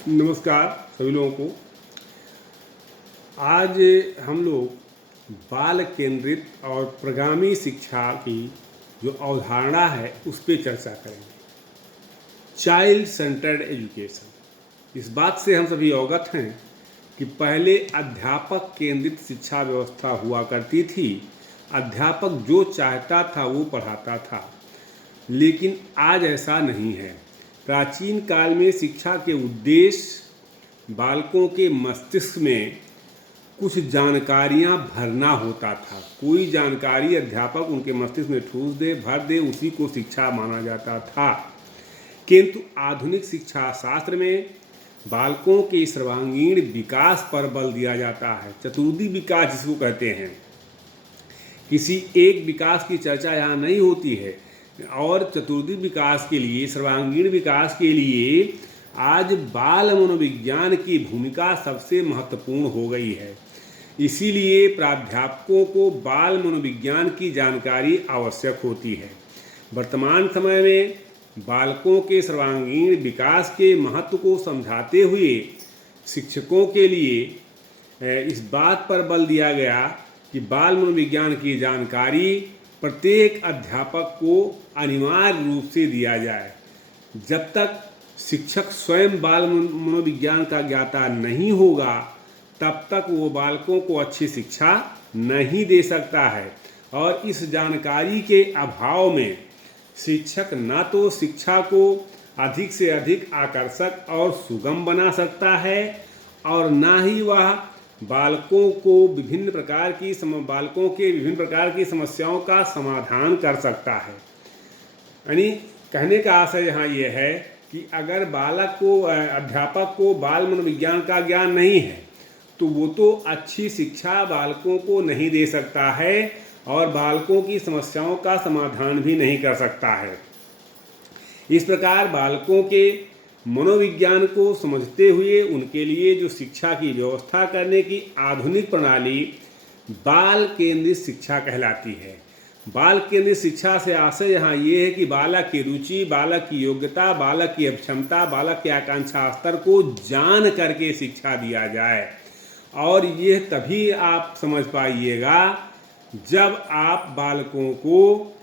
नमस्कार सभी लोगों को। आज हम लोग बाल केंद्रित और प्रगामी शिक्षा की जो अवधारणा है उस पर चर्चा करेंगे। चाइल्ड सेंटर्ड एजुकेशन, इस बात से हम सभी अवगत हैं कि पहले अध्यापक केंद्रित शिक्षा व्यवस्था हुआ करती थी। अध्यापक जो चाहता था वो पढ़ाता था, लेकिन आज ऐसा नहीं है। प्राचीन काल में शिक्षा के उद्देश्य बालकों के मस्तिष्क में कुछ जानकारियां भरना होता था। कोई जानकारी अध्यापक उनके मस्तिष्क में ठूस दे, भर दे, उसी को शिक्षा माना जाता था। किंतु आधुनिक शिक्षा शास्त्र में बालकों के सर्वांगीण विकास पर बल दिया जाता है। चतुर्थी विकास जिसको कहते हैं। किसी एक विकास की चर्चा यहाँ नहीं होती है, और चतुर्थी विकास के लिए, सर्वांगीण विकास के लिए आज बाल मनोविज्ञान की भूमिका सबसे महत्वपूर्ण हो गई है। इसीलिए प्राध्यापकों को बाल मनोविज्ञान की जानकारी आवश्यक होती है। वर्तमान समय में बालकों के सर्वांगीण विकास के महत्व को समझाते हुए शिक्षकों के लिए इस बात पर बल दिया गया कि बाल मनोविज्ञान की जानकारी प्रत्येक अध्यापक को अनिवार्य रूप से दिया जाए। जब तक शिक्षक स्वयं बाल मनोविज्ञान का ज्ञाता नहीं होगा, तब तक वो बालकों को अच्छी शिक्षा नहीं दे सकता है। और इस जानकारी के अभाव में शिक्षक न तो शिक्षा को अधिक से अधिक आकर्षक और सुगम बना सकता है, और न ही वह बालकों के विभिन्न प्रकार की समस्याओं का समाधान कर सकता है। यानी कहने का आशय यहाँ ये है कि अगर अध्यापक को बाल मनोविज्ञान का ज्ञान नहीं है, तो वो तो अच्छी शिक्षा बालकों को नहीं दे सकता है और बालकों की समस्याओं का समाधान भी नहीं कर सकता है। इस प्रकार बालकों के मनोविज्ञान को समझते हुए उनके लिए जो शिक्षा की व्यवस्था करने की आधुनिक प्रणाली बाल केंद्रित शिक्षा कहलाती है। बाल केंद्रित शिक्षा से आशय यहाँ ये है कि बालक की रुचि, बालक की योग्यता, बालक की क्षमता, बालक के आकांक्षा स्तर को जान करके शिक्षा दिया जाए। और ये तभी आप समझ पाइएगा जब आप बालकों को